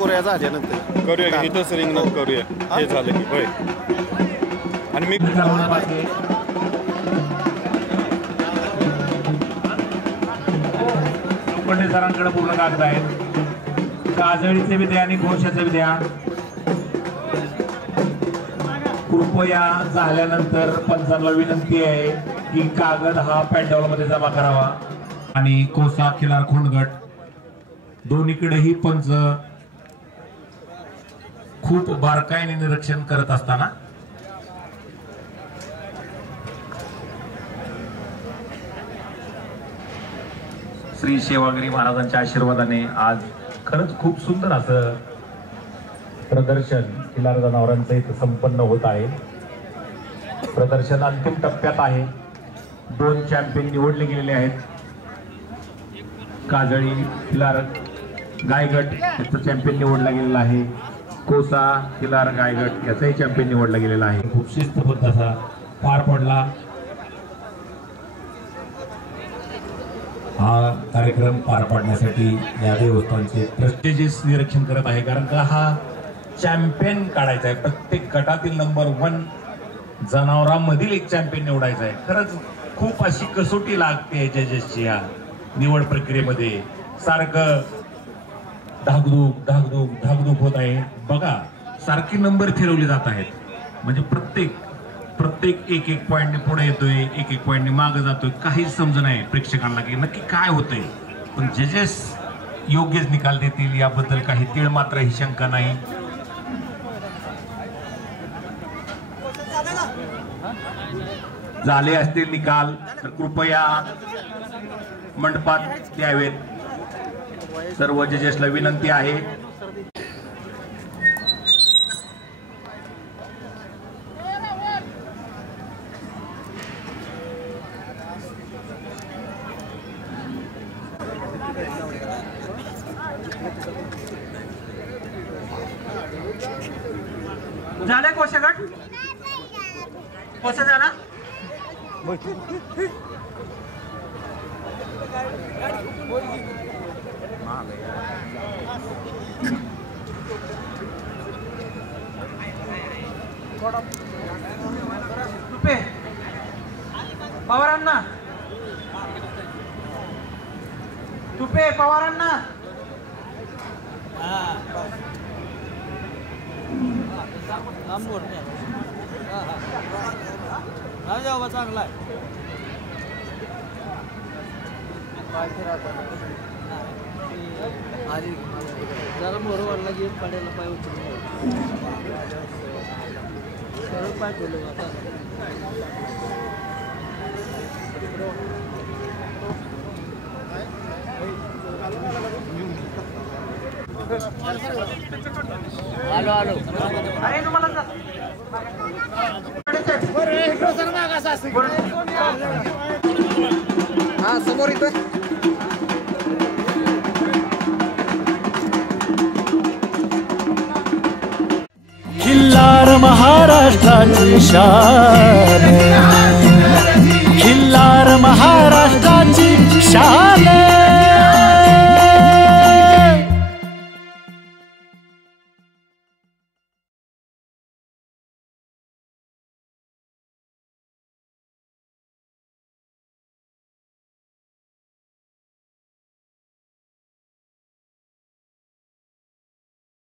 करूया झाल्यानंतर. करूया इथंच रिंगणात करूया हे झालं की होय. आणि मी लोखंडे सरांकडे पूर्ण कागद आहेत. काजळीचे विद्या आणि घोषाचे विद्या कृपया झाल्यानंतर पंचांना विनंती आहे की कागद हा पॅन्डॉल मध्ये जमा करावा. आणि कोसा खिलार खोंडगट दोन्हीकडेही पंच खूप बारकाईने निरीक्षण करत असताना श्री सेवागिरी महाराजांच्या आशीर्वादाने आज खरंच खूप सुंदर असं प्रदर्शन खिलार जनावरांचं इथं संपन्न होत आहे. प्रदर्शन अंतिम टप्प्यात आहे. 2 चॅम्पियन निवडले गेलेले आहेत. काजळी खिलार गायगट याचा चॅम्पियन निवडला गेलेला आहे. कोसा खिलार गायगट याचाही चॅम्पियन निवडला गेलेला आहे. खूप शिस्तबद्ध असा पार पडला हा कार्यक्रम पार पाडण्यासाठी या देवस्थानचे ट्रस्टेजेस निरीक्षण करत आहे. कारण का हा चॅम्पियन काढायचा आहे. प्रत्येक गटातील नंबर 1 जनावरांमधील एक चॅम्पियन निवडायचा आहे. खरंच खूप अशी कसोटी लागते जजेसची या निवड प्रक्रियेमध्ये. सारखं धाकधूक धाकधूक धाकधूक होत आहे. बघा सारखे नंबर फिरवले जात आहेत. म्हणजे प्रत्येक एक एक पॉईंटने पुढे येतोय, एक एक पॉईंटने मागे जातोय. काहीच समजत नाही प्रेक्षकांना की नक्की काय होतंय. पण जजेस योग्यच निकाल देतील याबद्दल काही तीळ मात्र ही शंका नाही. झाले असतील निकाल तर कृपया मंडपात द्यावेत. सर्व जजेसला विनंती आहे. झाले कोशगट कोशा झाला तुपे पवारांना तुपे पवारांना चांगला आहे. जरा मोर वाढला घेऊन पाड्याला पाय उचलून पाय ठेवले आता आलो आलो. अरे तुम्हाला हा समोर इथं खिल्लार महाराष्ट्राची शान, खिल्लार महाराष्ट्राची शान.